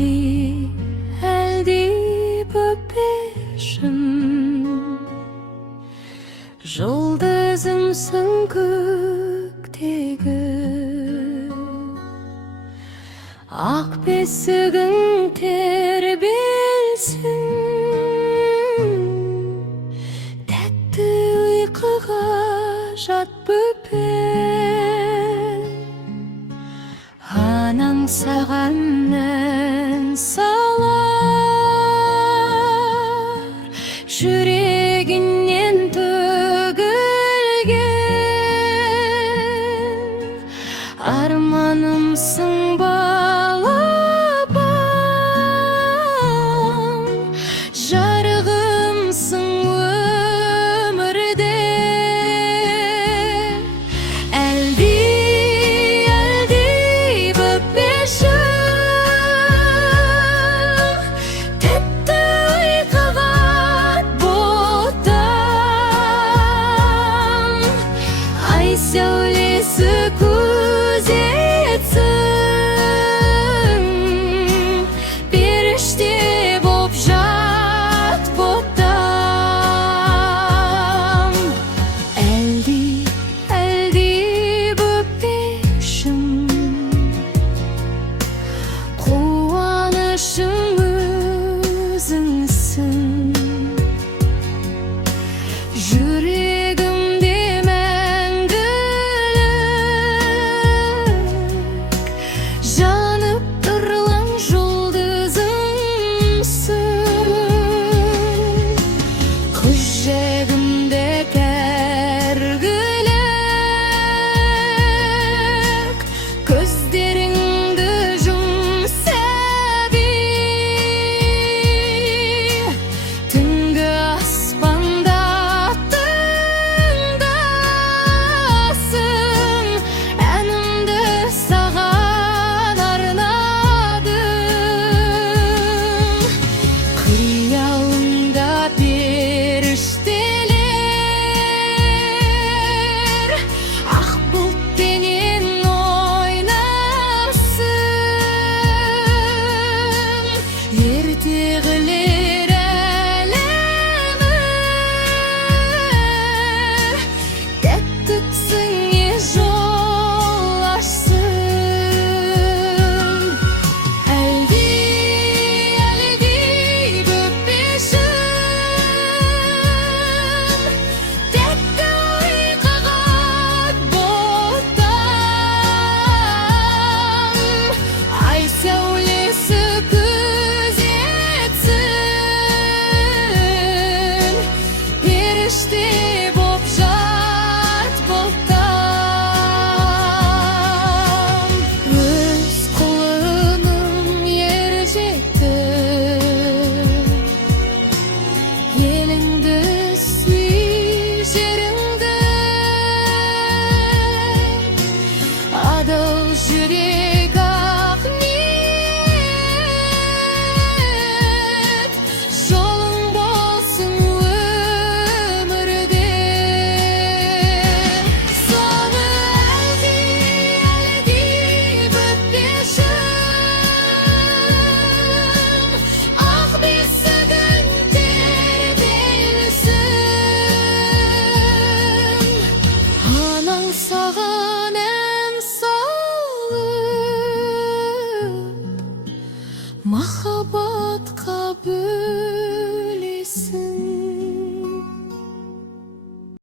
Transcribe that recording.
Eldi böpeşim, Жұлдызымсың көктегі, ақ бесігің тербелсін, тәтті ұйқыға жат бөпем. Анаң саған ән салар, жүрегінен төгілген. Арманымсың балапан, жарығымсың өмірде. Әлди, әлди бөпешім, тәтті ұйқыға ботам. Ай сәулесі көзетсін, періште боп жат ботам. Әлди, әлди бөпешім, қуанышым өзіңсің. Жүрегімде мәңгілік жанып тұрған жұлдызымсың. Күзегімде кәргілік, көздеріңді жұмса бей. Түнгі аспанда тыңдасын, әнімді саған арнадым. Қиялымда періштелер ақ бұлтпенен ойнасын. Ертегілер әлемі, тәтті түсіңе жол ашсын. Әлди, әлди бөпешім, тәтті ұйқыға ботам. Ай сәулесі көзетсін, періште боп жат ботам. Өз құлыным ер жетіп, еліңді сүй жеріңді. Адал жүрек ақ ниет, жолың болсын өмірде. Соны әлди, әлди бөпешім, ақ бесігің тербелсін. Анаң саған ән салып, махаббатқа